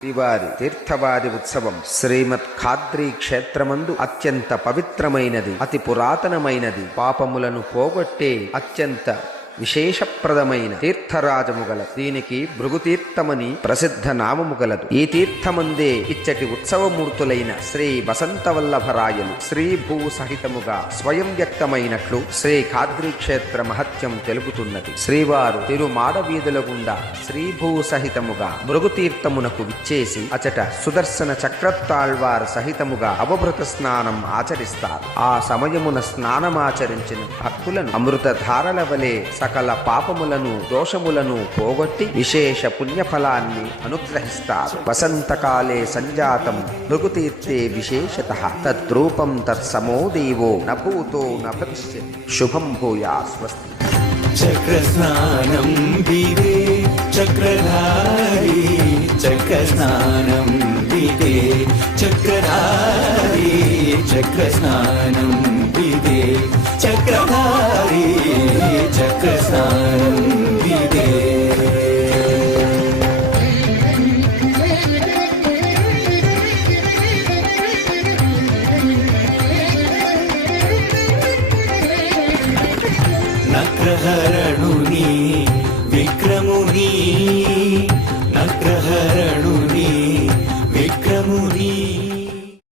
శ్రీవారి తీర్థవాది ఉత్సవం శ్రీమద్ ఖాద్రి క్షేత్రమందు అత్యంత పవిత్రమైనది, అతి పురాతనమైనది, పాపములను పోగొట్టే అత్యంత విశేషప్రదమైన తీర్థరాజము గలదు. దీనికి భృగుతీర్థమని ప్రసిద్ధ నామము గలదు. ఈ తీర్థమందే ఇచ్చటి ఉత్సవమూర్తులైన శ్రీ వసంతవల్లభరాయలు శ్రీ భూ సహితముగా స్వయం వ్యక్తమైనట్లు శ్రీ ఖాద్రి క్షేత్ర మహత్యం తెలుపుతున్నది. శ్రీవారు తిరుమాడ వీధుల గుండా శ్రీ భూ సహితముగా భృగుతీర్థమునకు విచ్చేసి అచట సుదర్శన చక్రతాళ్వార్ సహితముగా అవభృత స్నానం ఆచరిస్తారు. ఆ సమయమున స్నానమాచరించిన భక్తులను అమృతధారల వలె సకల పాపములను దోషములను పోగొట్టి విశేష పుణ్యఫలాన్ని అనుగ్రహిస్తారు. వసంతకాలే సంజాతం భృగుతీర్థే విశేషతః తద్రూపం తత్సమో దేవో న భూతో న భవిష్యతి. శుభం భూయా స్వస్తి. చక్రస్నానం విదే చక్రధారి, చక్రస్నానం విదే చక్రధారి, చక్రస్నానం విదే చక్రధారి, చక్రస్నానం విదే. నగ్రహరణుని విక్రముని, నగ్రహరణుని విక్రముని.